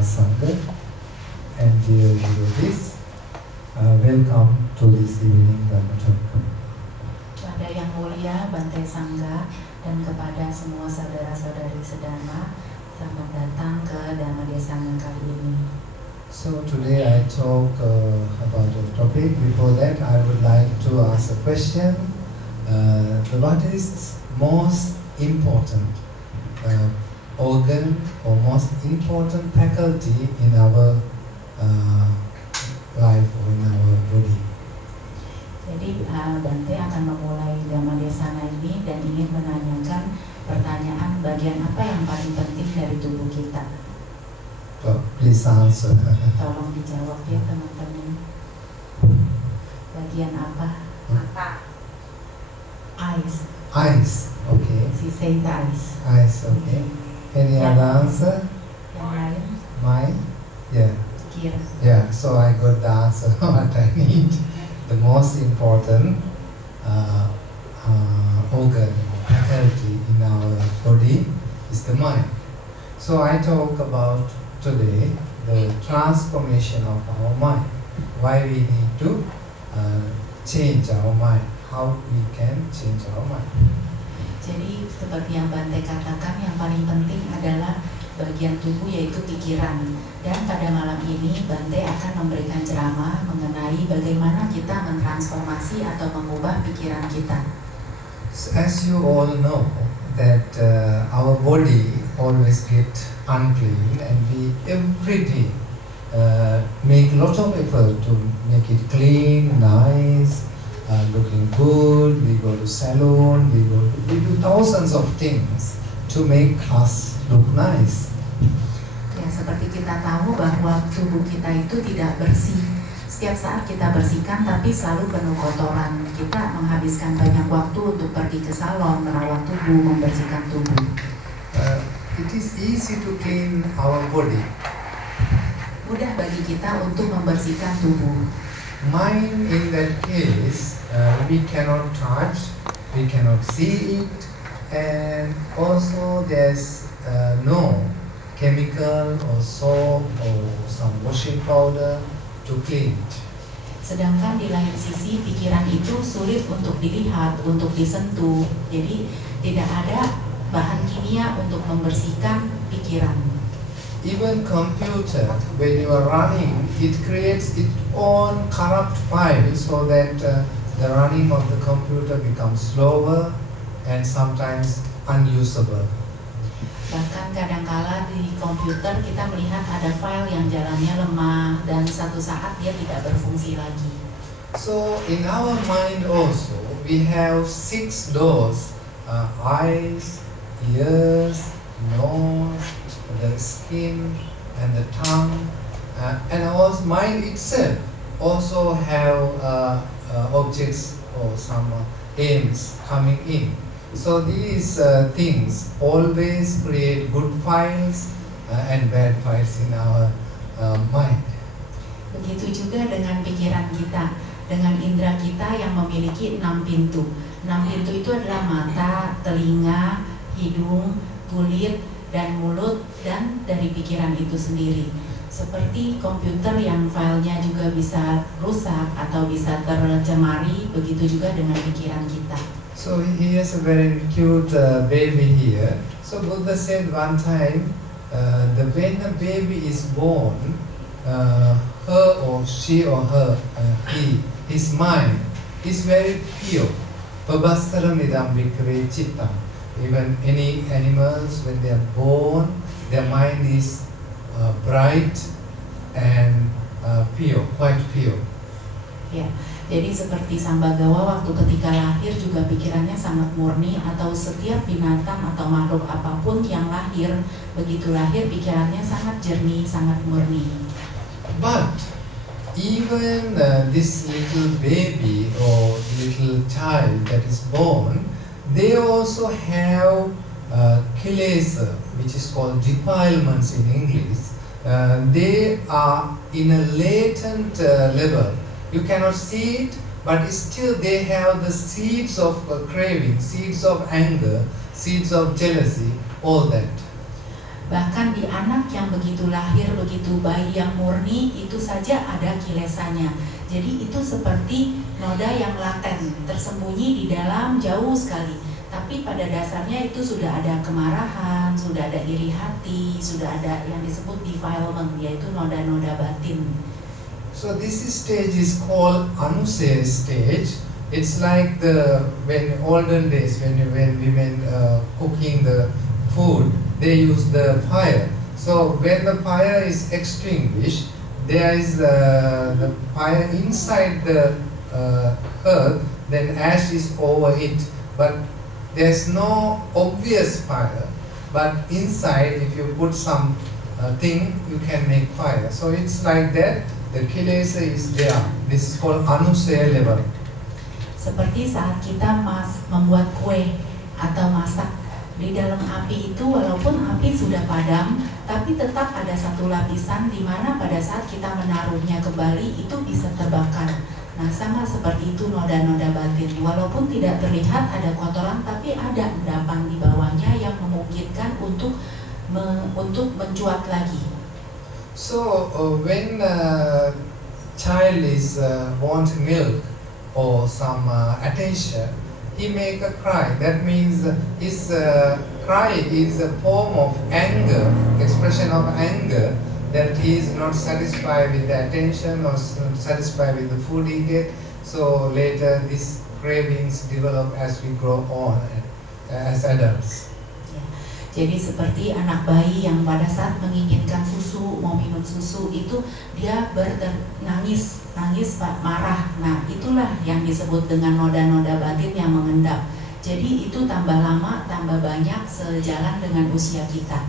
Mahasangha and dear devotees, welcome to this evening Dhamma talk. Kepada yang mulia Bante Sangha dan kepada semua saudara-saudari sedana, selamat datang ke Dhamma Desanga kali ini. So today I talk about a topic. Before that, I would like to ask a question. What is most important organ or most important faculty in our life or in our body? Jadi Bante akan memulai Dhamma Desanga ini dan ingin menanyakan pertanyaan bagian apa yang paling penting dari tubuh kita. So please answer. Tolong dijawab ya teman-teman. Bagian apa? Mata. Eyes. Eyes. Okay. She said eyes. Eyes. Okay. Any other answer? Yang lain? Mind? Yeah. Pikir. Yeah. So I got the answer what I need. The most important organ or faculty in our body is the mind. So I talk about today the transformation of our mind. Why we need to change our mind. How we can change our mind. Jadi seperti yang Bante katakan, yang paling penting adalah bagian tubuh yaitu pikiran. Dan pada malam ini Bante akan memberikan ceramah mengenai bagaimana kita mentransformasi atau mengubah pikiran kita. So as you all know that our body always get unclean and we every day make lot of effort to make it clean, nice, looking good. We go to salon, we do thousands of things to make us look nice. Ya, seperti kita tahu bahwa tubuh kita itu tidak bersih. Setiap saat kita bersihkan tapi selalu penuh kotoran. Kita menghabiskan banyak waktu untuk pergi ke salon, merawat tubuh, membersihkan tubuh. It is easy to clean our body. Mudah bagi kita untuk membersihkan tubuh. Mind in that case, we cannot touch, we cannot see it, and also there's no chemical or soap or some washing powder to clean it. Sedangkan di lain sisi pikiran itu sulit untuk dilihat, untuk disentuh. Jadi tidak ada bahan kimia untuk membersihkan pikiran. Even computer, when you are running, it creates its own corrupt file so that the running of the computer becomes slower and sometimes unusable. Bahkan kadangkala di komputer kita melihat ada file yang jalannya lemah dan satu saat dia tidak berfungsi lagi. So in our mind also, we have 6 doors, eyes, ears, nose, the skin and the tongue, and our mind itself also have objects or some aims coming in. So these things always create good files and bad files in our mind. Begitu juga dengan pikiran kita, dengan indera kita yang memiliki 6 pintu. 6 pintu itu adalah mata, telinga, hidung, kulit, dan mulut, dan dari pikiran itu sendiri. Seperti komputer yang filenya juga bisa rusak atau bisa tercemari, begitu juga dengan pikiran kita. So here's a very cute baby here. So Buddha said one time, when a baby is born, her or she or her, his mind is very pure. Pabhastaramidam vikre cittam. Even any animals, when they are born, their mind is bright and pure, quite pure. Ya, jadi seperti Sambagawa waktu ketika lahir juga pikirannya sangat murni, atau setiap binatang atau makhluk apapun yang lahir, begitu lahir pikirannya sangat jernih, sangat murni. But even this little baby or little child that is born, they also have kilesa, which is called defilements in English. They are in a latent level. You cannot see it, but still they have the seeds of craving, seeds of anger, seeds of jealousy, all that. Bahkan di anak yang begitu lahir, begitu bayi yang murni, itu saja ada kilesannya. Jadi itu seperti noda yang laten, tersembunyi di dalam jauh sekali. Tapi pada dasarnya itu sudah ada kemarahan, sudah ada iri hati, sudah ada yang disebut defilement, yaitu noda-noda batin. So this stage is called Anusaya stage. It's like when olden days when women cooking the food, they use the fire. So when the fire is extinguished, there is the fire inside the earth, then ash is over it. But there's no obvious fire. But inside, if you put some thing, you can make fire. So it's like that. The kilesa is there. This is called Anusaya level. Seperti saat kita membuat kue atau masak di dalam api itu, walaupun api sudah padam, tapi tetap ada satu lapisan di mana pada saat kita menaruhnya kembali itu bisa terbakar. Nah, sama seperti itu noda-noda batin. Walaupun tidak terlihat ada kotoran, tapi ada endapan di bawahnya yang memungkinkan untuk mencuat lagi. So when child is want milk or some attention, he make a cry. That means his cry is a form of anger, expression of anger, that he is not satisfied with the attention or not satisfied with the food he get. So later these cravings develop as we grow on as adults. Jadi seperti anak bayi yang pada saat menginginkan susu, mau minum susu itu dia nangis marah. Nah, itulah yang disebut dengan noda-noda batin yang mengendap. Jadi itu tambah lama, tambah banyak sejalan dengan usia kita.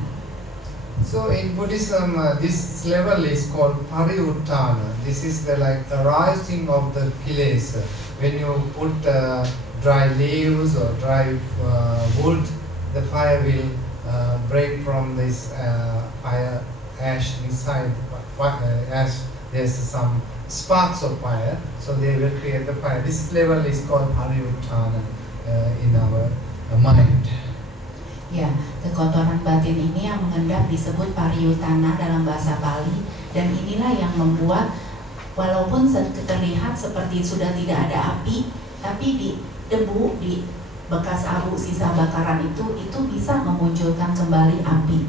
So in Buddhism, this level is called Pariuttana. This is the like the rising of the kilesa. When you put dry leaves or dry wood, the fire will break from this fire ash inside ash. There's some sparks of fire, so they will create the fire. This level is called Pariuttana in our mind. Ya, kekotoran batin ini yang mengendap disebut Pariuttana dalam bahasa Pali, dan inilah yang membuat walaupun terlihat seperti sudah tidak ada api, tapi di debu, di bekas abu sisa bakaran itu bisa memunculkan kembali api.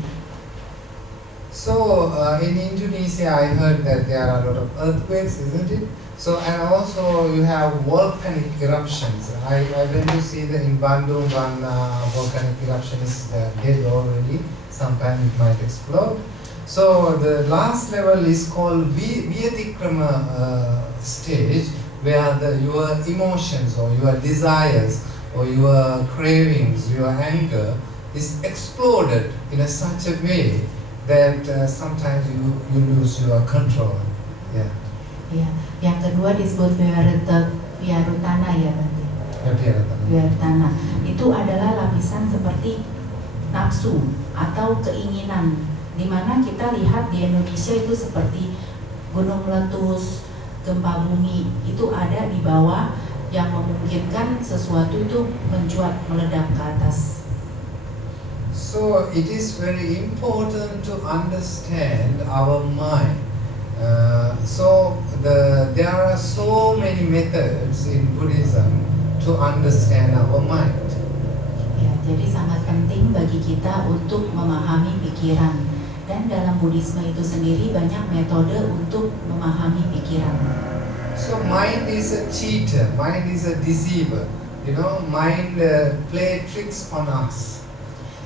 So in Indonesia, I heard that there are a lot of earthquakes, isn't it? So and also you have volcanic eruptions. I went to see in Bandung one volcanic eruption is dead already. Sometime it might explode. So the last level is called Vyatikrama stage, where your emotions or your desires or your cravings, your anger is exploded in such a way that sometimes you lose your control. Yeah. Ya, yang kedua disebut Vyarutana ya nanti. Vyarutana itu adalah lapisan seperti nafsu atau keinginan, di mana kita lihat di Indonesia itu seperti gunung meletus, gempa bumi itu ada di bawah, yang memungkinkan sesuatu itu mencuat, meledak ke atas. So it is very important to understand our mind. There are so many methods in Buddhism to understand our mind. Ya, jadi sangat penting bagi kita untuk memahami pikiran, dan dalam Buddhisme itu sendiri banyak metode untuk memahami pikiran. So mind is a cheater, mind is a deceiver. You know, mind play tricks on us.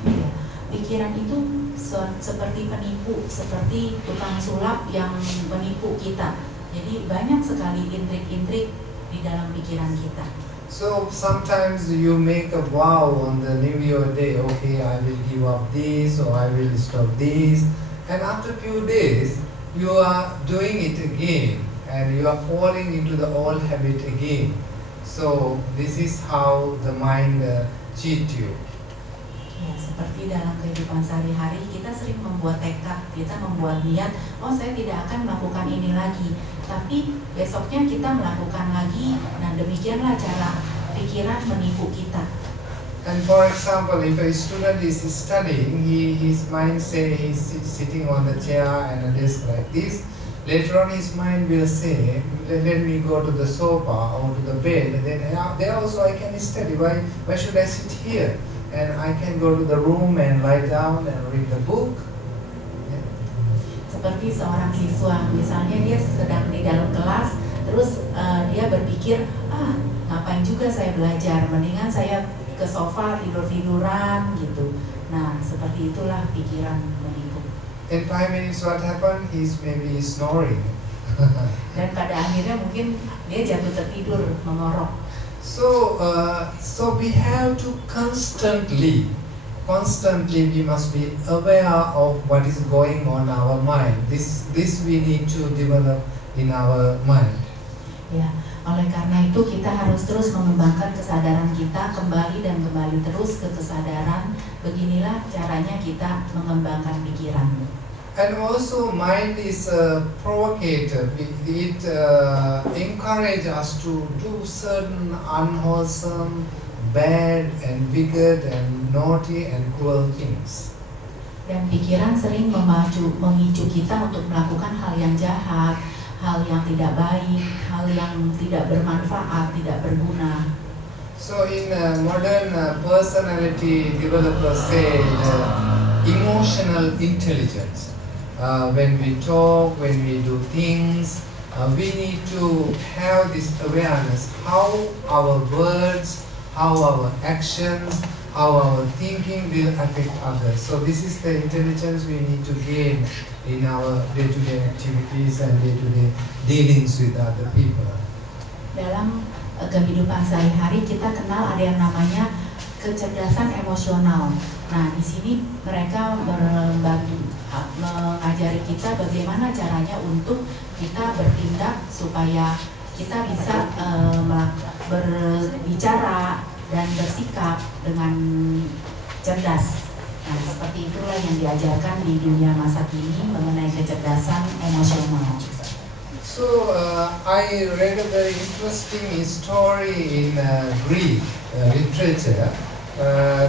Ya, pikiran itu seperti penipu, seperti tukang sulap yang menipu kita. Jadi banyak sekali intrik-intrik di dalam pikiran kita. So sometimes you make a vow on the New Year day, okay, I will give up this or I will stop this, and after few days you are doing it again. And you are falling into the old habit again. So this is how the mind cheat you. Ya, seperti dalam kehidupan sehari-hari kita sering membuat tekad, kita membuat niat, oh saya tidak akan melakukan ini lagi. Tapi besoknya kita melakukan lagi. Nah, demikianlah cara pikiran menipu kita. And for example, if a student is studying, his mind say he's sitting on the chair and a desk like this. Later on his mind will say, let me go to the sofa or to the bed. Then there also I can study. Why should I sit here? And I can go to the room and lie down and read the book. Seperti seorang siswa, misalnya dia sedang di dalam kelas, terus dia berpikir, ngapain juga saya belajar, mendingan saya ke sofa tidur-tiduran gitu. Nah, seperti itulah pikiran begitu. In 5 minutes what happened? He's maybe snoring. Dan pada akhirnya mungkin dia jatuh tertidur, mengorok. So we have to constantly we must be aware of what is going on our mind. This we need to develop in our mind. Ya, oleh karena itu kita harus terus mengembangkan kesadaran kita, kembali dan kembali terus ke kesadaran. Beginilah caranya kita mengembangkan pikiran. And also mind is provocative. It encourages us to do certain unwholesome, bad and wicked and naughty and cruel things. Dan pikiran sering memicu kita untuk melakukan hal yang jahat, hal yang tidak baik, hal yang tidak bermanfaat, tidak berguna. So in modern personality developers say emotional intelligence. When we talk, when we do things, we need to have this awareness how our words, how our actions, how our thinking will affect others. So this is the intelligence we need to gain in our day-to-day activities and day-to-day dealings with other people. Dalam kehidupan sehari-hari kita kenal ada yang namanya kecerdasan emosional. Nah, di sini mereka mengajari kita bagaimana caranya untuk kita bertindak supaya kita bisa berbicara dan bersikap dengan cerdas. Nah, seperti itulah yang diajarkan di dunia masa kini mengenai kecerdasan emosional. So I read a very interesting story in Greek literature.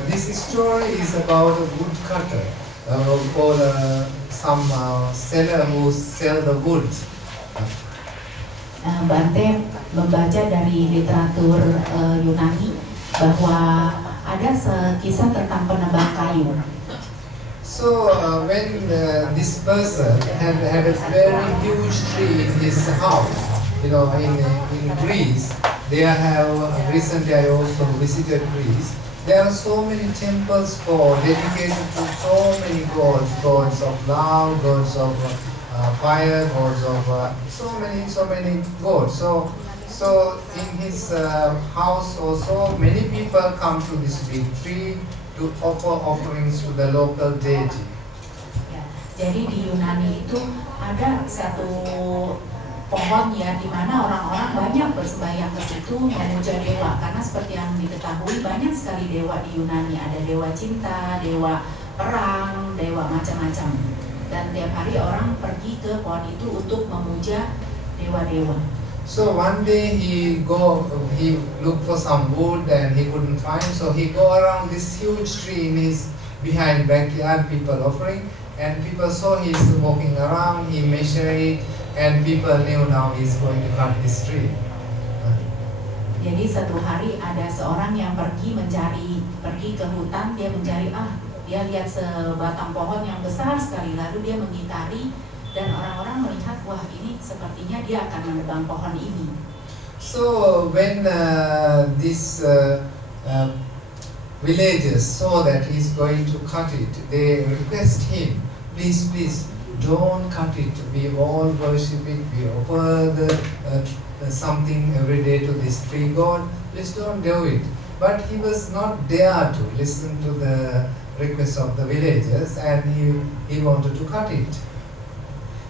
This story is about a woodcutter or some seller who sell the wood. Bante membaca dari literatur Yunani bahwa ada kisah tentang penebang kayu. So when this person had a very huge tree in his house, in Greece, they have recently I also visited Greece. There are so many temples dedicated to so many gods of love, gods of fire, gods of so many gods. So in his house also many people come to this big tree to offer offerings to the local deity. Ya, jadi di Yunani itu ada satu pohon ya, di mana orang-orang banyak bersembahyang ke situ memuja dewa, karena seperti yang diketahui banyak sekali dewa di Yunani. Ada dewa cinta, dewa perang, dewa macam-macam. Dan tiap hari orang pergi ke pohon itu untuk memuja dewa-dewa. So one day he looked for some wood and he couldn't find, so he go around this huge tree in his behind backyard, people offering, and people saw he's walking around, he measured it, and people knew now he's going to cut this tree. Jadi satu hari ada seorang yang pergi ke hutan, dia mencari, dia lihat sebatang pohon yang besar sekali, lalu dia mengitari. Dan orang-orang melihat, wah ini sepertinya dia akan menebang pohon ini. So when these villagers saw that he's going to cut it, they request him, please, don't cut it. We all worship it. We offer something every day to this tree god. Please don't do it. But he was not there to listen to the request of the villagers, and he wanted to cut it.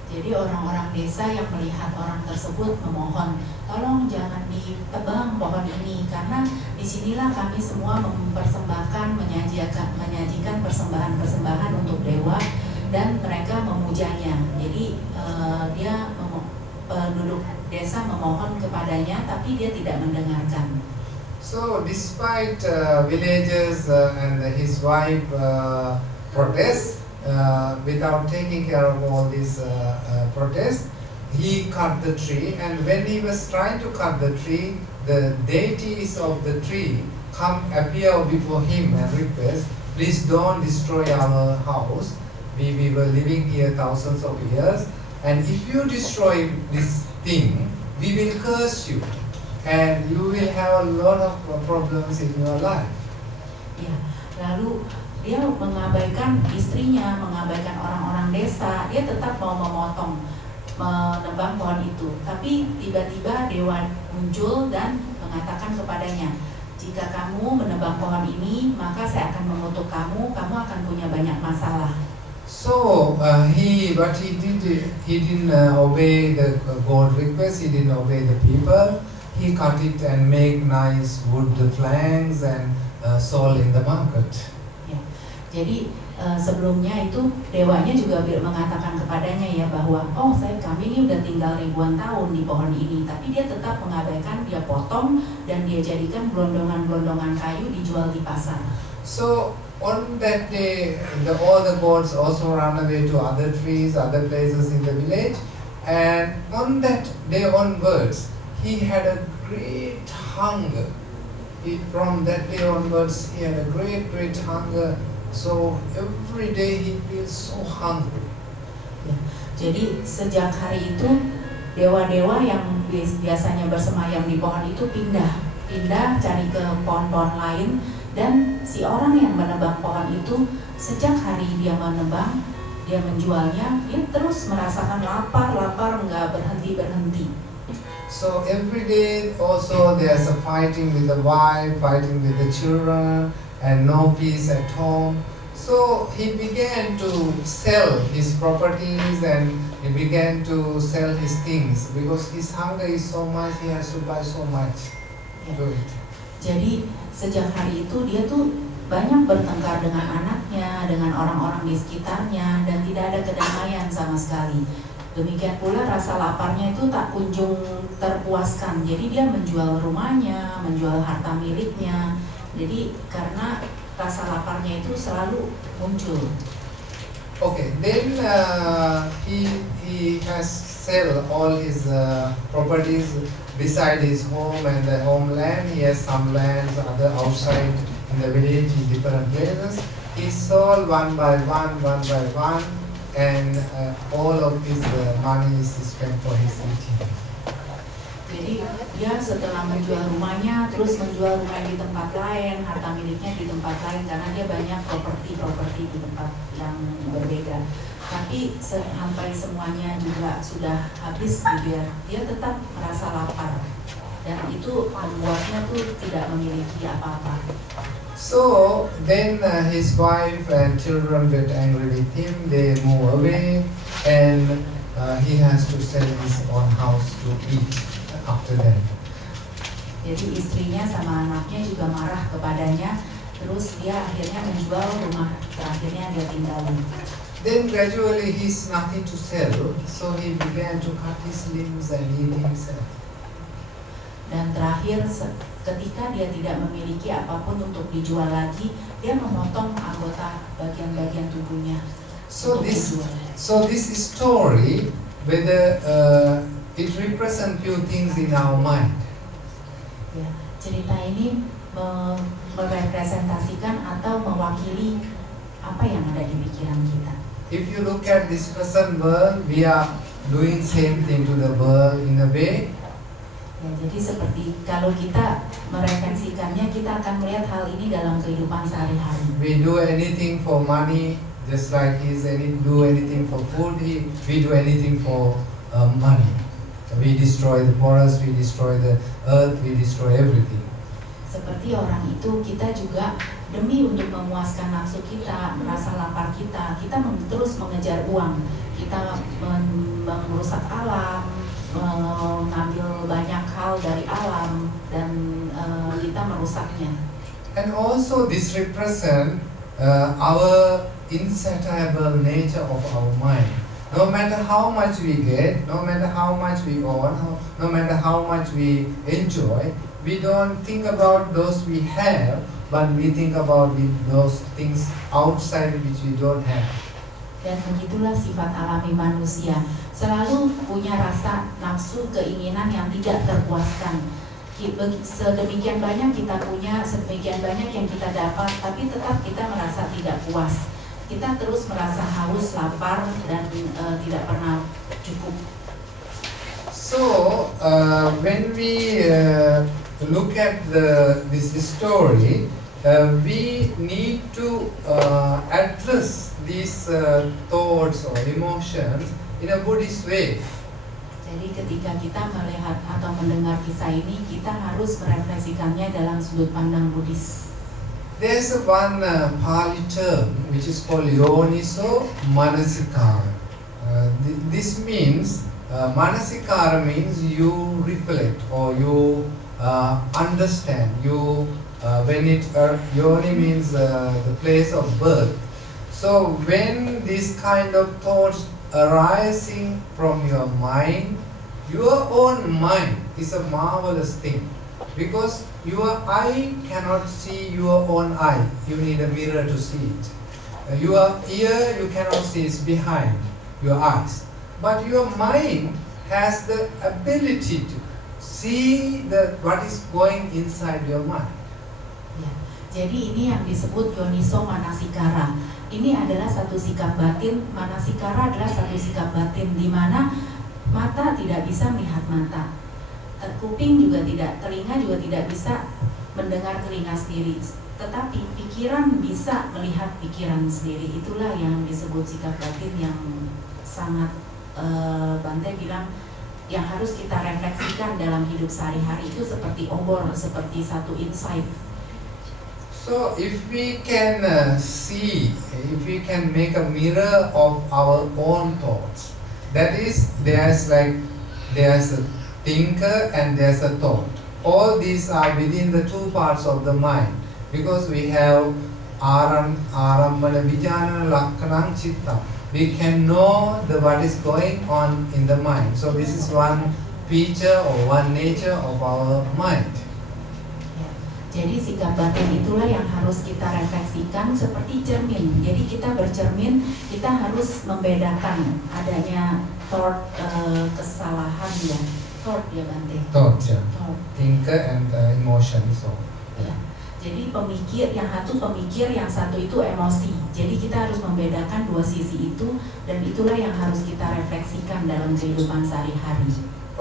Jadi orang-orang desa yang melihat orang tersebut memohon, tolong jangan ditebang pohon ini, karena disinilah kami semua mempersembahkan, menyajikan persembahan-persembahan untuk dewa, dan mereka memujanya. Jadi penduduk desa memohon kepadanya, tapi dia tidak mendengarkan. So despite villagers and his wife protest, without taking care of all these protests, he cut the tree, and when he was trying to cut the tree, the deities of the tree appear before him and request, please don't destroy our house. We were living here thousands of years, and if you destroy this thing, we will curse you, and you will have a lot of problems in your life. Ya, lalu dia mengabaikan istrinya, mengabaikan orang-orang desa. Dia tetap mau menebang pohon itu. Tapi tiba-tiba dewa muncul dan mengatakan kepadanya, jika kamu menebang pohon ini, maka saya akan mengutuk kamu. Kamu akan punya banyak masalah. So he didn't obey the God request. He didn't obey the people. He cut it and make nice wood planks and sold in the market. Ya, jadi sebelumnya itu dewanya juga mengatakan kepadanya ya bahwa kami ini udah tinggal ribuan tahun di pohon ini, tapi dia tetap mengabaikan, dia potong dan dia jadikan gelondongan-gelondongan kayu dijual di pasar. So on that day, all the gods also ran away to other trees, other places in the village, and on that day onwards, he had a great hunger. From that day onwards, he had a great hunger. So every day he feels so hungry. Ya, jadi sejak hari itu dewa-dewa yang biasanya bersemayam di pohon itu pindah cari ke pohon-pohon lain, dan si orang yang menebang pohon itu sejak hari dia menebang, dia menjualnya, dia terus merasakan lapar nggak berhenti. So every day also there's a fighting with the wife, fighting with the children, and no peace at home. So he began to sell his properties and he began to sell his things because his hunger is so much, he has to buy so much to eat. Jadi sejak hari itu dia tuh banyak bertengkar dengan anaknya, dengan orang-orang di sekitarnya, dan tidak ada kedamaian sama sekali. Demikian pula rasa laparnya itu tak kunjung terpuaskan. Jadi dia menjual rumahnya, menjual harta miliknya. Jadi karena rasa laparnya itu selalu muncul. Okay, then he has sell all his properties beside his home and the homeland. He has some lands other outside in the village in different places. He sold one by one, and all of his money is spent for his eating. Jadi dia setelah menjual rumahnya, terus menjual rumah di tempat lain, harta miliknya di tempat lain, karena dia banyak properti di tempat yang berbeda. Tapi sampai semuanya juga sudah habis, dia tetap merasa lapar, dan itu membuatnya tuh tidak memiliki apa-apa. So then his wife and children get angry with him. They move away, and he has to sell his own house to eat after that. Jadi istrinya sama anaknya juga marah kepadanya, terus dia akhirnya menjual rumah terakhirnya dia tinggali. Then gradually he's nothing to sell, so he began to cut his limbs and eat himself. Dan terakhir ketika dia tidak memiliki apapun untuk dijual lagi, dia memotong anggota bagian-bagian tubuhnya. So this story, whether it represents few things in our mind. Ya, cerita ini merepresentasikan atau mewakili apa yang ada di pikiran kita. If you look at this present world, we are doing same thing to the world in a way. Ya, jadi seperti kalau kita merefleksikannya, kita akan melihat hal ini dalam kehidupan sehari-hari. We do anything for money, just like do anything for food. We do anything for money. We destroy the forest, we destroy the earth, we destroy everything. Seperti orang itu, kita juga demi untuk memuaskan nafsu kita, merasa lapar kita terus mengejar uang. Kita merusak alam, mengambil banyak hal dari alam, dan kita merusaknya. And also this represent our insatiable nature of our mind. No matter how much we get, no matter how much we own, no matter how much we enjoy, we don't think about those we have, but we think about those things outside which we don't have. Dan begitulah sifat alami manusia, selalu punya rasa nafsu keinginan yang tidak terpuaskan. Sedemikian banyak kita punya, sedemikian banyak yang kita dapat, tapi tetap kita merasa tidak puas. Kita terus merasa haus, lapar, dan tidak pernah cukup. So when we look at this story, we need to address these thoughts or emotions in a Buddhist way. Jadi ketika kita melihat atau mendengar kisah ini, kita harus merefleksikannya dalam sudut pandang Buddhis. There's one Pali term which is called Yoniso Manasikara. This means Manasikara means you reflect or you understand. You when it Yoni means the place of birth. So when this kind of thoughts arising from your mind, your own mind is a marvelous thing. Because your eye cannot see your own eye. You need a mirror to see it. Your ear you cannot see, it's behind your eyes. But your mind has the ability to see what is going inside your mind. Ya, jadi ini yang disebut Yoniso Manasikara. Ini adalah satu sikap batin. Manasikara adalah satu sikap batin di mana mata tidak bisa melihat mata. Kuping juga tidak, telinga juga tidak bisa mendengar telinga sendiri, tetapi pikiran bisa melihat pikiran sendiri. Itulah yang disebut sikap batin yang sangat Bante bilang yang harus kita refleksikan dalam hidup sehari-hari. Itu seperti obor, seperti satu insight. So if we can see, if we can make a mirror of our own thoughts, that is, there's a thinker and there's a thought. All these are within the two parts of the mind, because we have arambana vijnana lakkanam citta. We can know what is going on in the mind. So this is one feature or one nature of our mind. Jadi sikap batin itulah yang harus kita refleksikan seperti cermin. Jadi kita bercermin, kita harus membedakan adanya thought, kesalahan ya. Thought ya Bante. Thought ya. Thought. Thinker and emotion. So. Ya. Jadi pemikir, yang satu pemikir, yang satu itu emosi. Jadi kita harus membedakan dua sisi itu, dan itulah yang harus kita refleksikan dalam kehidupan sehari-hari.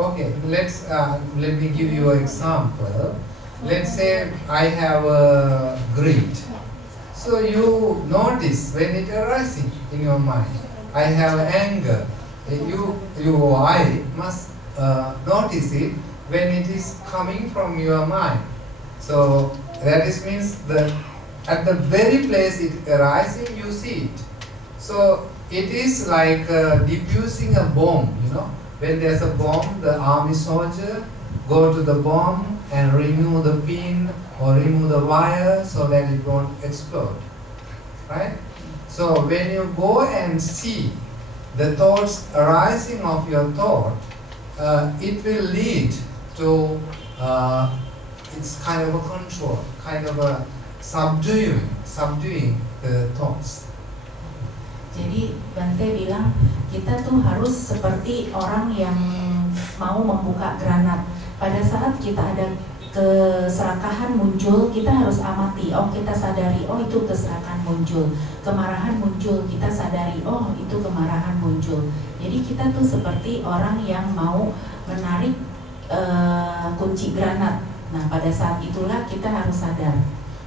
Okay, let me give you an example. Let's say I have a greed. So you notice when it arises in your mind. I have anger. I must notice it when it is coming from your mind. So that means that at the very place it arises, you see it. So it is like diffusing a bomb, you know. When there's a bomb, the army soldier go to the bomb and remove the pin or remove the wire so that it won't explode, right? So when you go and see the thoughts arising of your thought, it will lead to it's kind of a control, kind of a subduing the thoughts. Jadi Bante bilang kita tuh harus seperti orang yang mau membuka granat. Pada saat kita ada keserakahan muncul, kita harus amati. Oh, kita sadari, oh itu keserakahan muncul. Kemarahan muncul, kita sadari, oh itu kemarahan muncul. Jadi kita tuh seperti orang yang mau menarik kunci granat. Nah, pada saat itulah kita harus sadar.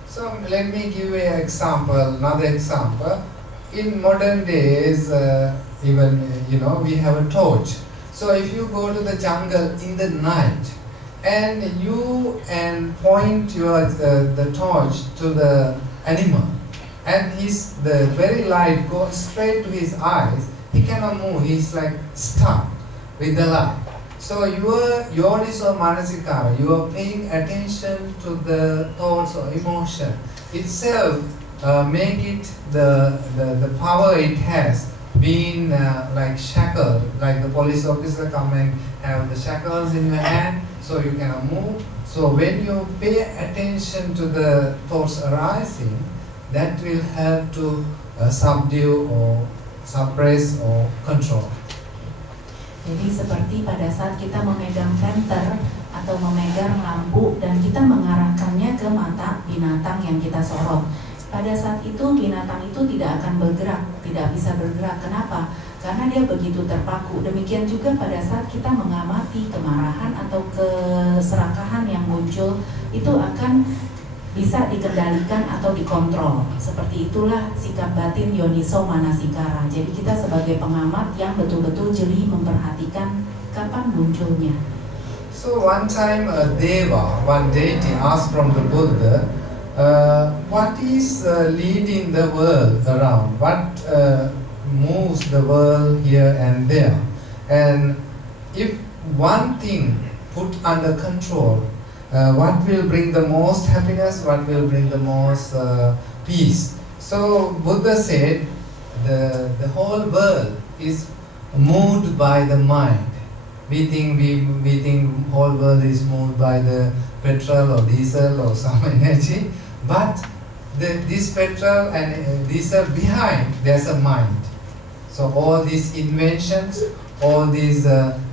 So let me give you another example. In modern days, even we have a torch. So if you go to the jungle in the night, and you point the torch to the animal, and the very light goes straight to his eyes, he cannot move. He's like stuck with the light. So your yoniso manasikara, you are paying attention to the thoughts or emotion itself. Make it the power it has being like shackled, like the police officer come and have the shackles in your hand, so you cannot move. So when you pay attention to the thoughts arising, that will help to subdue or suppress or control. Jadi seperti pada saat kita memegang senter atau memegang lampu dan kita mengarahkannya ke mata binatang yang kita sorot. Pada saat itu binatang itu tidak akan bergerak, tidak bisa bergerak. Kenapa? Karena dia begitu terpaku. Demikian juga pada saat kita mengamati kemarahan atau keserakahan yang muncul, itu akan bisa dikendalikan atau dikontrol. Seperti itulah sikap batin Yoniso Manasikara. Jadi kita sebagai pengamat yang betul-betul jeli memperhatikan kapan munculnya. So one time a deva, one deity asked from the Buddha, what is leading the world around? What moves the world here and there? And if one thing put under control, what will bring the most happiness, what will bring the most peace? So Buddha said the whole world is moved by the mind. We think whole world is moved by the petrol or diesel or some energy, but this petrol and diesel behind, there's a mind. So all these inventions, all these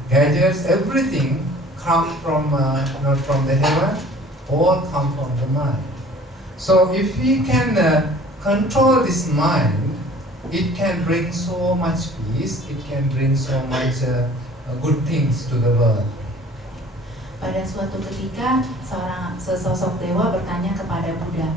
gadgets, everything come from not from the heaven, all come from the mind. So if we can control this mind, it can bring so much peace, it can bring so much good things to the world. Pada suatu ketika sesosok dewa bertanya kepada Buddha,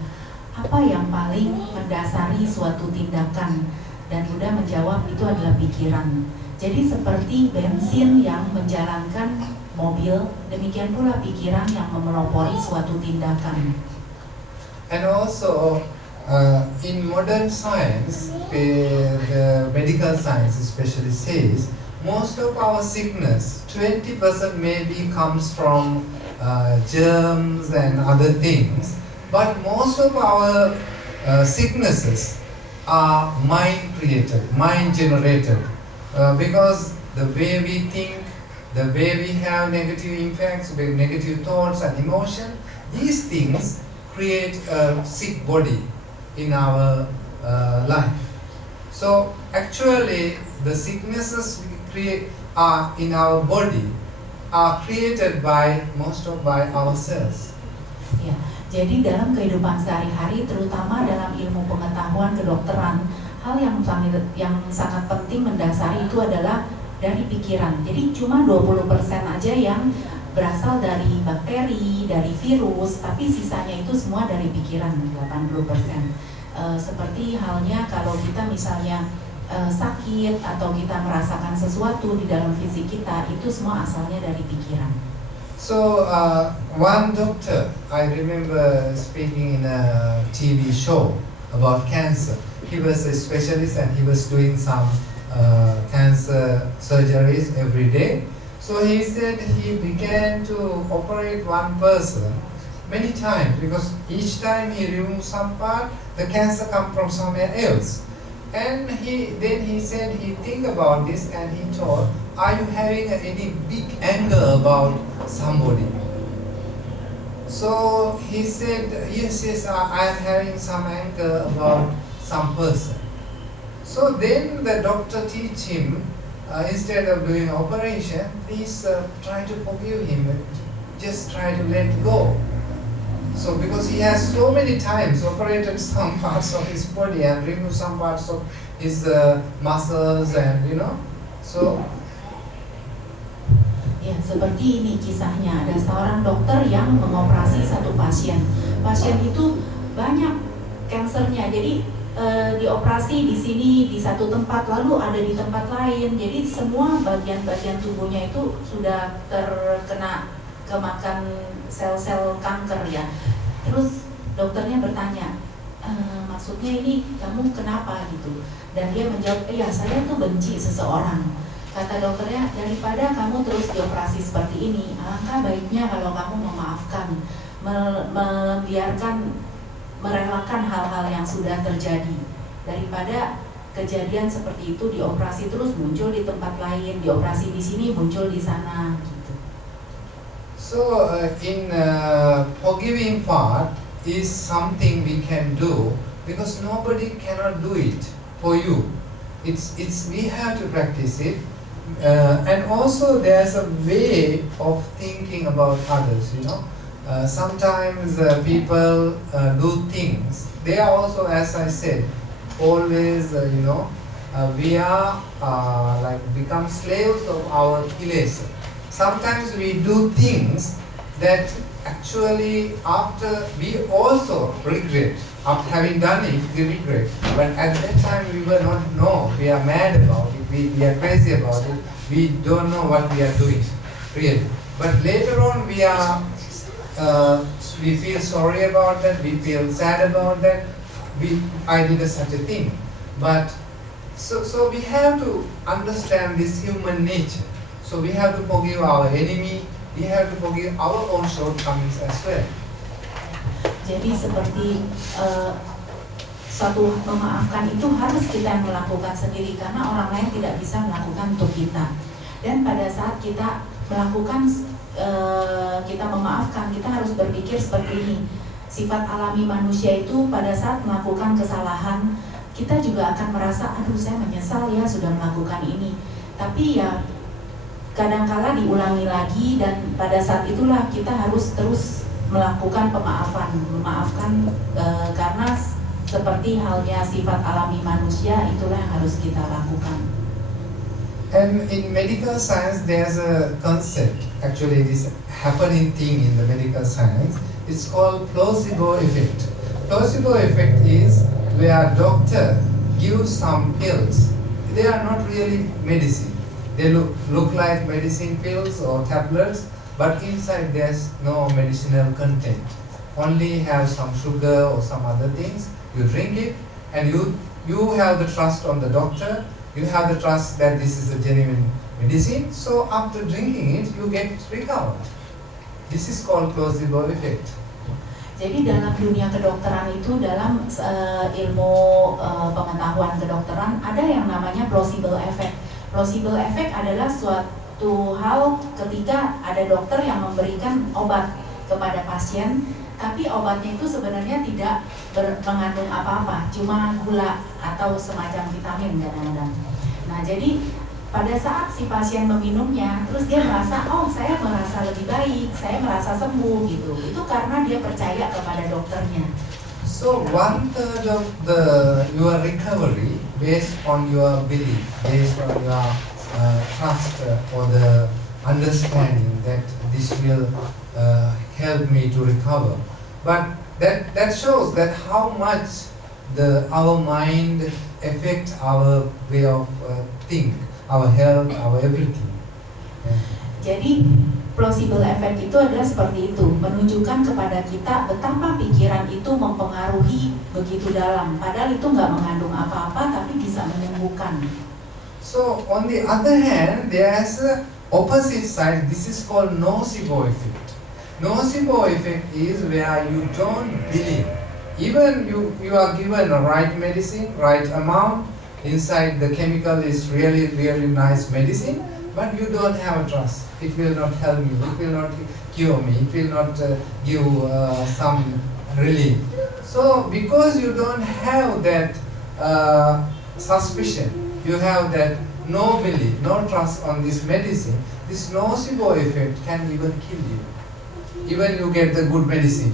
apa yang paling mendasari suatu tindakan? Dan Buddha menjawab itu adalah pikiran. Jadi seperti bensin yang menjalankan mobil, demikian pula pikiran yang memelopori suatu tindakan. And also in modern science, the medical science especially says, most of our sickness, 20% maybe comes from germs and other things, but most of our sicknesses are mind created, mind generated, because the way we think, the way we have negative impacts, negative thoughts and emotion, these things create a sick body in our life. So actually the sicknesses we create are in our body are created by ourselves. Ya, jadi dalam kehidupan sehari-hari, terutama dalam ilmu pengetahuan kedokteran, hal yang sangat penting mendasari itu adalah dari pikiran. Jadi cuma 20% aja yang berasal dari bakteri, dari virus, tapi sisanya itu semua dari pikiran, 80%. Seperti halnya kalau kita misalnya sakit atau kita merasakan sesuatu di dalam fisik kita, itu semua asalnya dari pikiran. So one doctor, I remember speaking in a TV show about cancer. He was a specialist and he was doing some cancer surgeries every day. So he said he began to operate one person many times, because each time he removed some part, the cancer come from somewhere else. And then he said he think about this and he told, are you having any big anger about somebody? So he said, yes, I am having some anger about some person. So then the doctor teach him, instead of doing operation, please try to forgive him, just try to let go. So because he has so many times operated some parts of his body and removed some parts of his muscles and so. Ya, seperti ini kisahnya. Ada seorang dokter yang mengoperasi satu pasien. Pasien itu banyak kansernya. Jadi dioperasi di sini di satu tempat, lalu ada di tempat lain. Jadi semua bagian-bagian tubuhnya itu sudah terkena kemakan sel-sel kanker ya. Terus dokternya bertanya, maksudnya ini kamu kenapa gitu? Dan dia menjawab, ya saya tuh benci seseorang. Kata dokternya, daripada kamu terus dioperasi seperti ini, alangkah baiknya kalau kamu memaafkan, merelakan hal-hal yang sudah terjadi, daripada kejadian seperti itu dioperasi terus muncul di tempat lain, dioperasi di sini muncul di sana gitu. So in forgiving part is something we can do because nobody cannot do it for you. It's we have to practice it, and also there's a way of thinking about others. Sometimes people do things. They are also, as I said, always we are like become slaves of our kilesa. Sometimes we do things that actually after we also regret. After having done it, we regret. But at that time we will not know. We are mad about it. We are crazy about it. We don't know what we are doing, really. But later on we feel sorry about that. We feel sad about that. I did such a thing. But so we have to understand this human nature. So we have to forgive our enemy. We have to forgive our own shortcomings as well. Jadi seperti suatu memaafkan itu harus kita melakukan sendiri karena orang lain tidak bisa melakukan untuk kita. Dan pada saat kita melakukan kita memaafkan, kita harus berpikir seperti ini. Sifat alami manusia itu pada saat melakukan kesalahan, kita juga akan merasa, aduh saya menyesal ya sudah melakukan ini. Tapi ya kadangkala diulangi lagi dan pada saat itulah kita harus terus melakukan memaafkan karena seperti halnya sifat alami manusia itulah yang harus kita lakukan. And in medical science there's a concept, actually this happening thing in the medical science, it's called placebo effect. Placebo effect is where doctor gives some pills. They are not really medicine. They look like medicine pills or tablets, but inside there's no medicinal content. Only have some sugar or some other things. You drink it and you have the trust on the doctor. You have the trust that this is a genuine medicine. So after drinking it, you get recovered. This is called placebo effect. Jadi dalam dunia kedokteran itu, dalam ilmu pengetahuan kedokteran ada yang namanya placebo effect. Placebo effect adalah suatu hal ketika ada dokter yang memberikan obat kepada pasien, tapi obatnya itu sebenarnya tidak mengandung apa-apa, cuma gula atau semacam vitamin kadang-kadang. Nah, jadi pada saat si pasien meminumnya, terus dia merasa, oh saya merasa lebih baik, saya merasa sembuh gitu. Itu karena dia percaya kepada dokternya. So 1/3 of your recovery based on your belief, based on your trust or the understanding that this will help me to recover. But that shows that how much our mind affects our way of think, our health, our everything. Jadi placebo effect itu adalah seperti itu, menunjukkan kepada kita betapa pikiran itu mempengaruhi begitu dalam. Padahal itu nggak mengandung apa-apa, tapi bisa menyembuhkan. So on the other hand, there's a opposite side. This is called nocebo effect. Nocebo effect is where you don't believe. Even you are given a right medicine, right amount. Inside the chemical is really nice medicine, but you don't have a trust. It will not help me. It will not cure me. It will not give some relief. So because you don't have that suspicion, you have that no belief, no trust on this medicine, this nocebo effect can even kill you. Even you get the good medicine.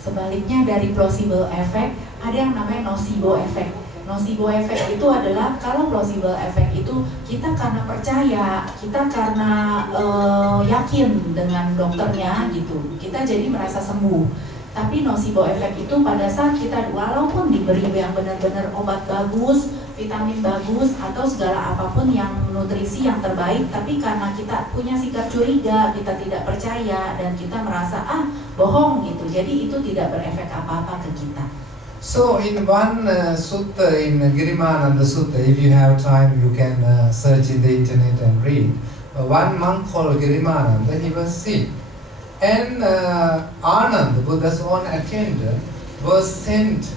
Sebaliknya dari placebo effect, ada yang namanya nocebo effect. Nocebo effect itu adalah kalau placebo effect itu kita karena percaya, kita karena yakin dengan dokternya gitu, kita jadi merasa sembuh. Tapi nocebo effect itu pada saat kita walaupun diberi yang benar-benar obat bagus, vitamin bagus atau segala apapun yang nutrisi yang terbaik, tapi karena kita punya sikap curiga, kita tidak percaya dan kita merasa bohong gitu, jadi itu tidak berefek apa-apa ke kita. So in one sutta, in Girimananda Sutta, if you have time you can search in the internet and read. One monk called Girimananda, he was sick. And Anand, Buddha's own attendant, was sent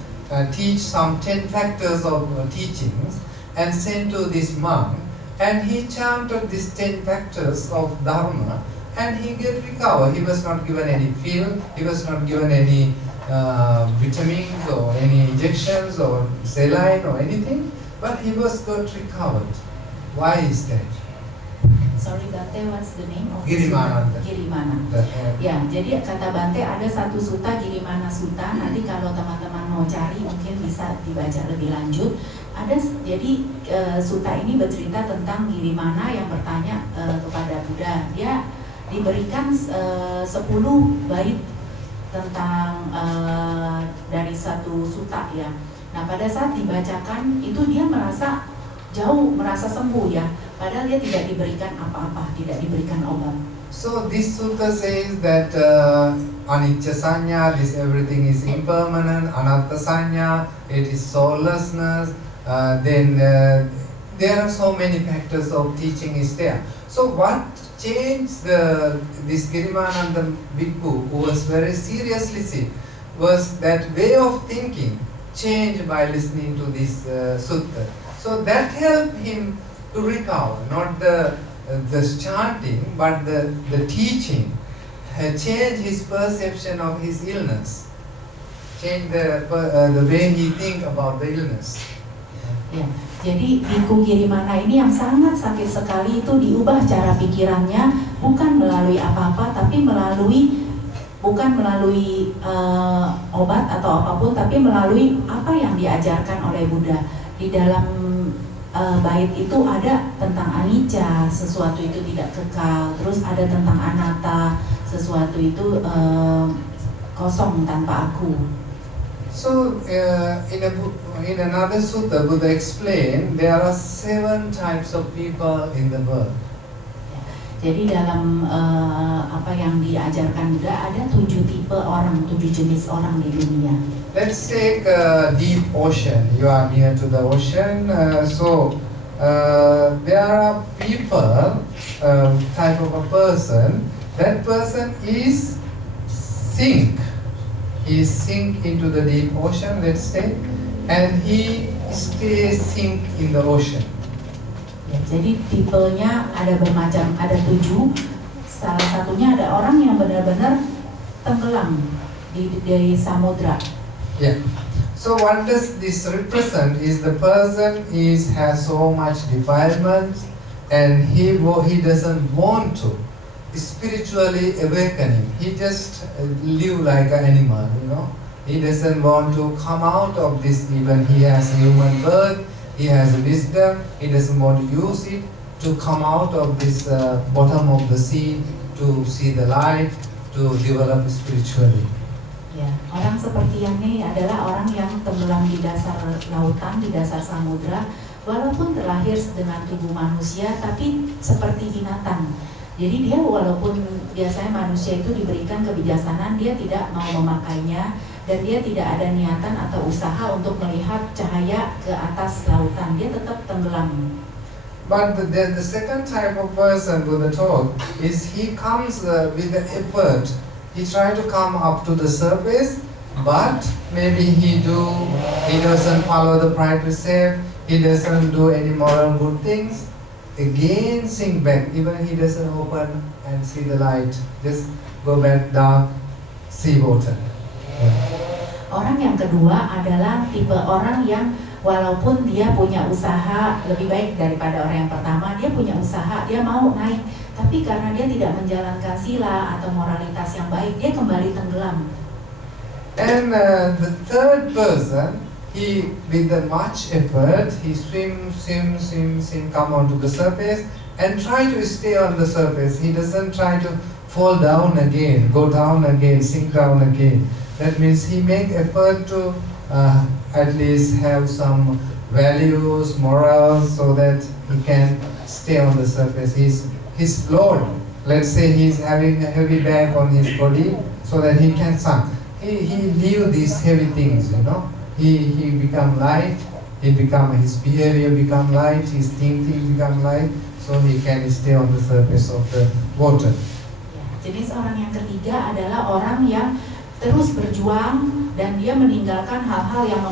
teach some 10 factors of teachings and sent to this monk, and he chanted these 10 factors of Dharma, and he get recovered. He was not given any pill, he was not given any vitamins or any injections or saline or anything, but he was got recovered. Why is that? Sorry Bante, what's the name of Girimananda. Girimana. Ya, jadi kata Bante ada satu suta Girimana Sutta. Nanti kalau teman-teman mau cari mungkin bisa dibaca lebih lanjut. Ada jadi suta ini bercerita tentang Girimana yang bertanya kepada Buddha. Dia diberikan 10 bait tentang dari satu suta ya. Nah pada saat dibacakan itu dia merasa jauh, merasa sembuh ya. Padahal dia tidak diberikan apa-apa, tidak diberikan obat. So this sutta says that anicca sanya, this everything is impermanent, anatta sanya, it is soullessness. Then there are so many factors of teaching is there. So what changed this Girimananda Bhikkhu, who was very seriously sick, was that way of thinking changed by listening to this sutta. So that helped him to recover, not the chanting, but the teaching had changed his perception of his illness, changed the way he think about the illness. Ya, jadi Bhikkhu Girimana ini yang sangat sakit sekali itu diubah cara pikirannya bukan melalui apa-apa, tapi bukan melalui obat atau apapun, tapi melalui apa yang diajarkan oleh Buddha. Di dalam bait itu ada tentang anicca, sesuatu itu tidak kekal, terus ada tentang anatta, sesuatu itu kosong tanpa aku. So in another sutta, Buddha explained there are 7 types of people in the world. Jadi dalam apa yang diajarkan Buddha ada 7 tipe orang, 7 jenis orang di dunia. Let's take a deep ocean. You are near to the ocean, so there are people, type of a person. That person is sink. He sink into the deep ocean, let's say, and he stays sink in the ocean. Ya, jadi tipenya ada bermacam, ada 7. Salah satunya ada orang yang benar-benar tenggelam di samudra. Yeah. So what does this represent? Is the person has so much defilement, and he doesn't want to spiritually awakening. He just live like an animal, you know. He doesn't want to come out of this. Even he has human birth, he has wisdom. He doesn't want to use it to come out of this bottom of the sea, to see the light, to develop spiritually. Ya, orang seperti yang ini adalah orang yang tenggelam di dasar lautan, di dasar samudra, walaupun terlahir dengan tubuh manusia, tapi seperti binatang. Jadi dia walaupun biasanya manusia itu diberikan kebijaksanaan, dia tidak mau memakainya, dan dia tidak ada niatan atau usaha untuk melihat cahaya ke atas lautan. Dia tetap tenggelam. But the second type of person Buddha taught is he comes with the effort. He try to come up to the surface, but maybe he doesn't follow the pride precept, he doesn't do any moral good things, again sink back, even he doesn't open and see the light, just go back dark, sea water. Orang yang kedua adalah tipe orang yang walaupun dia punya usaha lebih baik daripada orang yang pertama, dia punya usaha, dia mau naik, tapi karena dia tidak menjalankan sila atau moralitas yang baik, dia kembali tenggelam. And the third person, he with much effort, he swim, come onto the surface and try to stay on the surface. He doesn't try to fall down again, go down again, sink down again. That means he make effort to at least have some values, morals, so that he can stay on the surface. His load, let's say he's having a heavy bag on his body, so that he can sink. He leave these heavy things, you know. He become light. His behavior become light. His thinking become light, so he can stay on the surface of the water. Ya, jenis orang yang ketiga adalah orang yang terus berjuang dan dia meninggalkan hal-hal yang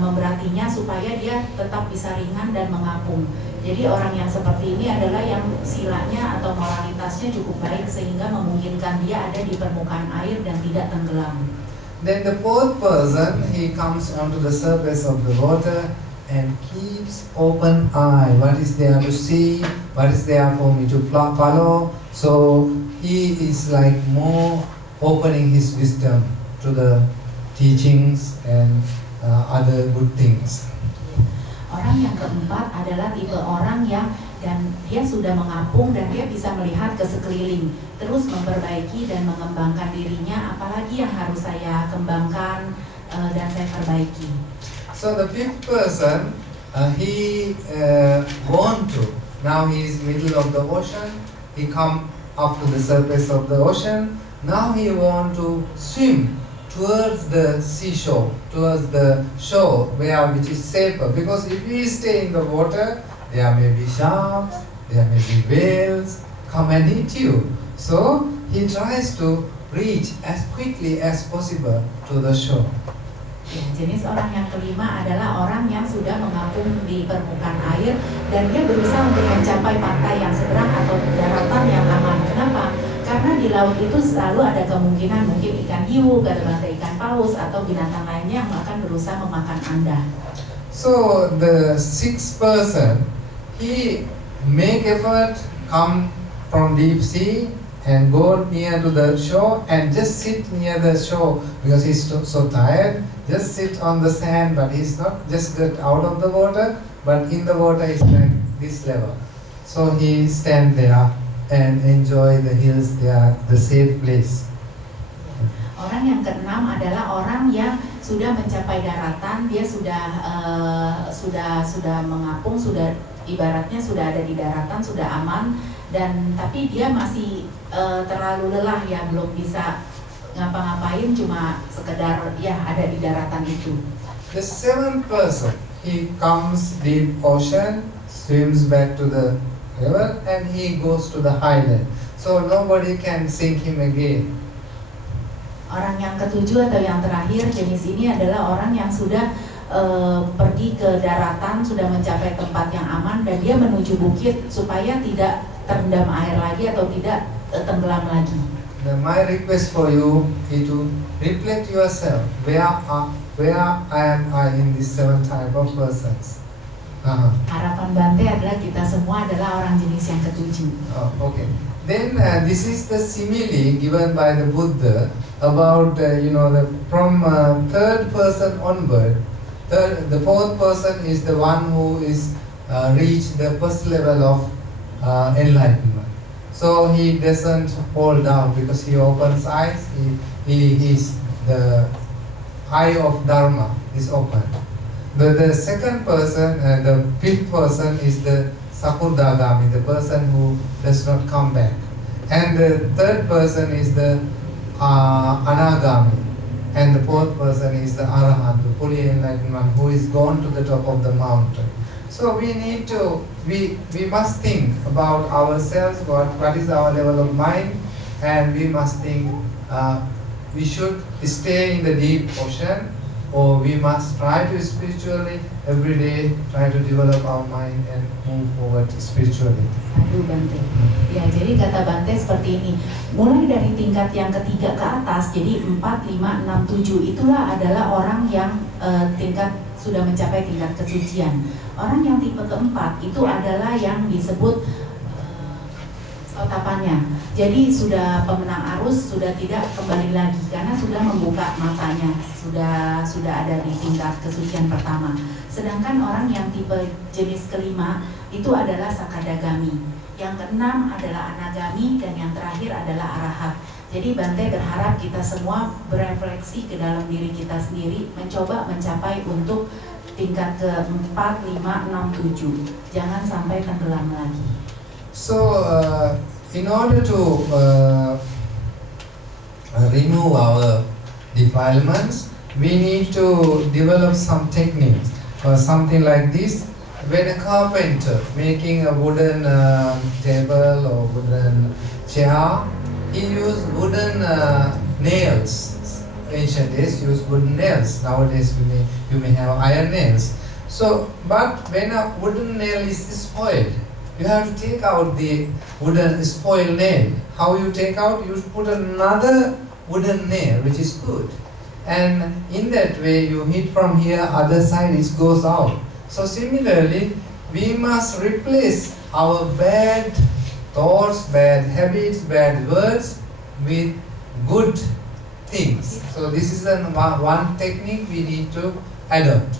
memberatinya supaya dia tetap bisa ringan dan mengapung. Jadi orang yang seperti ini adalah yang silanya atau moralitasnya cukup baik sehingga memungkinkan dia ada di permukaan air dan tidak tenggelam. Then the fourth person, he comes onto the surface of the water and keeps open eye. What is there to see? What is there for me to follow? So he is like more opening his wisdom to the teachings and other good things. Orang yang keempat adalah tipe orang yang dan dia sudah mengapung dan dia bisa melihat ke sekeliling, terus memperbaiki dan mengembangkan dirinya, apalagi yang harus saya kembangkan dan saya perbaiki. So the fifth person, he want to, now he is middle of the ocean, he come up to the surface of the ocean, now he want to swim towards the seashore, towards the shore which is safer, because if we stay in the water, there may be sharks, there may be whales come and eat you. So he tries to reach as quickly as possible to the shore. Ya, jenis orang yang kelima adalah orang yang sudah mengapung di permukaan air dan dia berusaha untuk mencapai pantai yang seberang atau daratan yang aman. Kenapa? Karena di laut itu selalu ada kemungkinan mungkin ikan hiu, ada ikan paus atau binatang lainnya yang akan berusaha memakan Anda. So the sixth person, he make effort, come from deep sea and go near to the shore and just sit near the shore because he's so tired. Just sit on the sand, but he's not just get out of the water, but in the water is like this level. So he stand there and enjoy the hills there, the safe place. Orang yang keenam adalah orang yang sudah mencapai daratan, dia sudah mengapung, sudah ibaratnya sudah ada di daratan, sudah aman, dan tapi dia masih terlalu lelah ya, belum bisa ngapa-ngapain, cuma sekedar ya ada di daratan itu. The seventh person, he comes deep ocean, swims back to the river, and he goes to the highland. So nobody can sink him again. Orang yang ketujuh atau yang terakhir jenis ini adalah orang yang sudah pergi ke daratan, sudah mencapai tempat yang aman dan dia menuju bukit supaya tidak terendam air lagi atau tidak tenggelam lagi. My request for you is to reflect yourself. Where am I in this seven type of persons? Harapan Bante adalah kita semua adalah orang jenis yang ketujuh. Okay. Then this is the simile given by the Buddha about from third person onward. The fourth person is the one who is reached the first level of enlightenment. So he doesn't fall down because he opens eyes. The eye of Dharma is open. The second person, the fifth person is the Sakurdagami, the person who does not come back. And the third person is the Anagami. And the fourth person is the Arahant, the fully enlightened one who is gone to the top of the mountain. So we must think about ourselves, what is our level of mind, and we must think we should stay in the deep ocean, or we must try to spiritually every day try to develop our mind and move forward spiritually. Aduh Bante. Ya, jadi kata Bante seperti ini. Mulai dari tingkat yang ketiga ke atas, jadi 4, 5, 6, 7 itulah adalah orang yang tingkat sudah mencapai tingkat kesucian. Orang yang tipe keempat itu adalah yang disebut otapannya. Jadi sudah pemenang arus, sudah tidak kembali lagi karena sudah membuka matanya, sudah ada di tingkat kesucian pertama. Sedangkan orang yang tipe jenis kelima itu adalah sakadagami. Yang keenam adalah anagami dan yang terakhir adalah arahat. Jadi Bante berharap kita semua berefleksi ke dalam diri kita sendiri, mencoba mencapai untuk tingkat ke-4, 5, 6, 7. Jangan sampai tenggelam lagi. So in order to remove our defilements, we need to develop some techniques or something like this. When a carpenter making a wooden table or wooden chair, he used wooden nails. Ancient days used wooden nails. Nowadays you may have iron nails. So, but when a wooden nail is spoiled, you have to take out the wooden spoiled nail. How you take out? You put another wooden nail which is good. And in that way you hit from here, other side it goes out. So similarly, we must replace our bad thoughts, bad habits, bad words with good things. So this is one technique we need to adopt.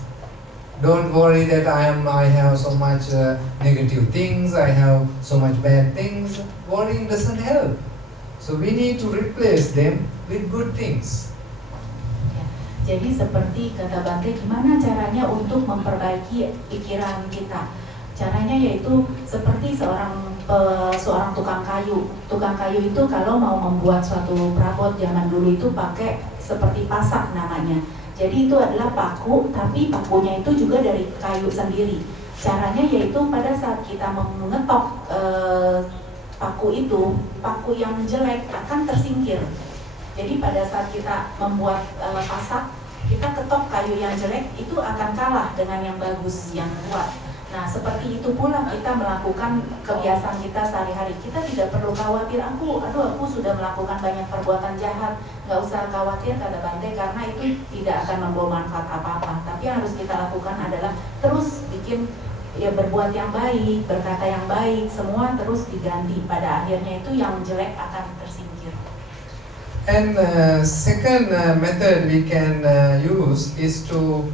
Don't worry that I have so much negative things, I have so much bad things. Worrying doesn't help. So we need to replace them with good things. Jadi seperti kata Bante, gimana caranya untuk memperbaiki pikiran kita? Caranya yaitu seperti seorang tukang kayu. Tukang kayu itu kalau mau membuat suatu perabot zaman dulu itu pakai seperti pasak namanya. Jadi itu adalah paku, tapi pakunya itu juga dari kayu sendiri. Caranya yaitu pada saat kita mengetok paku itu, paku yang jelek akan tersingkir. Jadi pada saat kita membuat pasak, kita ketok kayu yang jelek itu akan kalah dengan yang bagus, yang kuat. Nah seperti itu pula kita melakukan kebiasaan kita sehari-hari. Kita tidak perlu khawatir, aku sudah melakukan banyak perbuatan jahat. Nggak usah khawatir kata Bante, karena itu tidak akan membawa manfaat apa-apa. Tapi yang harus kita lakukan adalah terus bikin, ya berbuat yang baik, berkata yang baik, semua terus diganti. Pada akhirnya itu yang jelek akan tersingkir. And second method we can use is to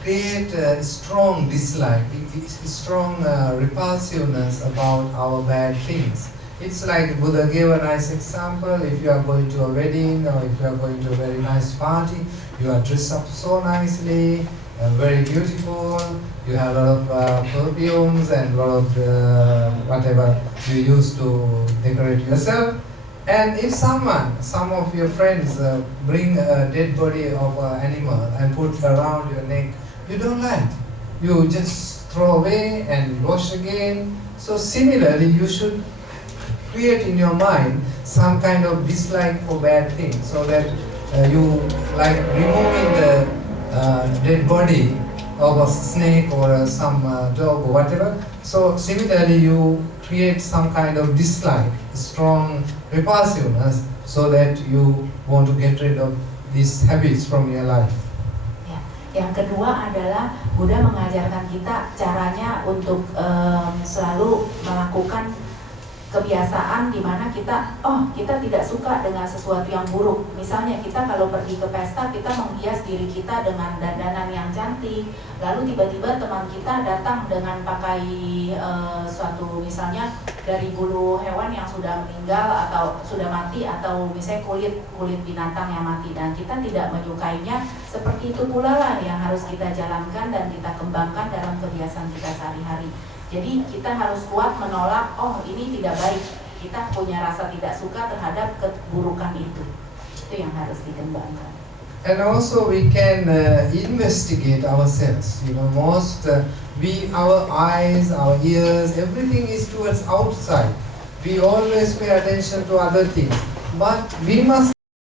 create a strong dislike, strong repulsiveness about our bad things. It's like Buddha gave a nice example. If you are going to a wedding or if you are going to a very nice party, you are dressed up so nicely, very beautiful, you have a lot of perfumes and a lot of whatever you use to decorate yourself. And if some of your friends bring a dead body of an animal and put around your neck, you don't like. You just throw away and wash again. So similarly, you should create in your mind some kind of dislike for bad things, so that you like removing the dead body of a snake or some dog or whatever. So similarly, you create some kind of dislike, strong repulsiveness, so that you want to get rid of these habits from your life. Yang kedua adalah Buddha mengajarkan kita caranya untuk selalu melakukan kebiasaan di mana kita tidak suka dengan sesuatu yang buruk. Misalnya kita kalau pergi ke pesta, kita menghias diri kita dengan dandanan yang cantik, lalu tiba-tiba teman kita datang dengan pakai suatu misalnya dari bulu hewan yang sudah meninggal atau sudah mati, atau misalnya kulit binatang yang mati, dan kita tidak menyukainya. Seperti itu pula lah yang harus kita jalankan dan kita kembangkan dalam kebiasaan kita sehari-hari. Jadi kita harus kuat menolak, ini tidak baik. Kita punya rasa tidak suka terhadap keburukan itu. Itu yang harus dikembangkan. And also we can investigate ourselves. Our eyes, our ears, everything is towards outside. We always pay attention to other things. But we must